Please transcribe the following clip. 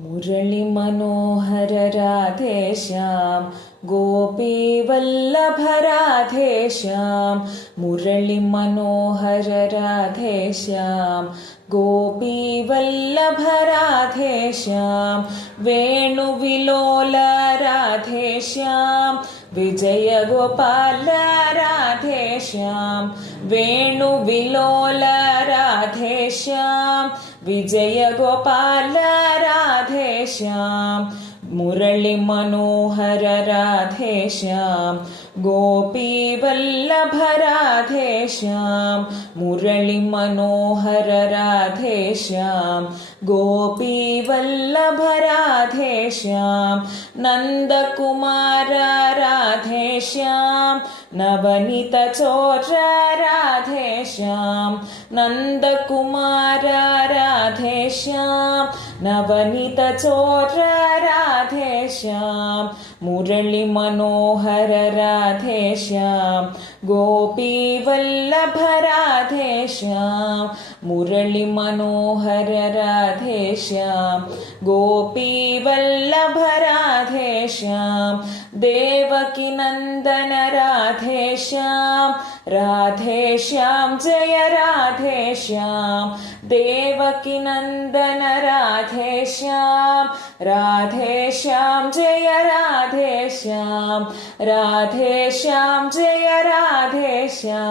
മുരളി മനോഹര രാധേശ്യാം ഗോപീവല്ലഭ രാധേശ്യാം മുരളി മനോഹര രാധേശ്യാം ഗോപീവല്ലഭ രാധേശ്യാം വേണുവിലോല രാധേശ്യാം വിജയ ഗോപാല രാധേശ്യാം വേണുവിലോല രാധേശ്യാം വിജയ ഗോപാല രാധേശ്യാം മുരളി മനോഹര രാധേശ്യാം ഗോപീവല്ലഭ രാധേശ്യാം മുരളി മനോഹര രാധേശ്യാം ഗോപീവല്ലഭ രാധേശ്യാം നന്ദകുമാര രാധേശ്യാം നവനിത ചോര രാധേശ്യാം നന്ദകുമാര രാധേശ്യാം നവനിത ചോര രാധേശ്യാം മുരളി മനോഹര രാധേശ്യാം ഗോപീവല്ലഭ രാധേശ്യാം മുരളി മനോഹര രാധേശ്യാം ഗോപീവല്ലഭ രാധേശ്യാം ദേവകി നന്ദന രാധേശ്യാം രാധേശ്യാം ജയ രാധേശ്യാം ദേവകി നന്ദന രാധേശ്യാം രാധേശ്യാം ജയ രാധേശ്യാം രാധേശ്യാം ജയ രാധേശ്യാം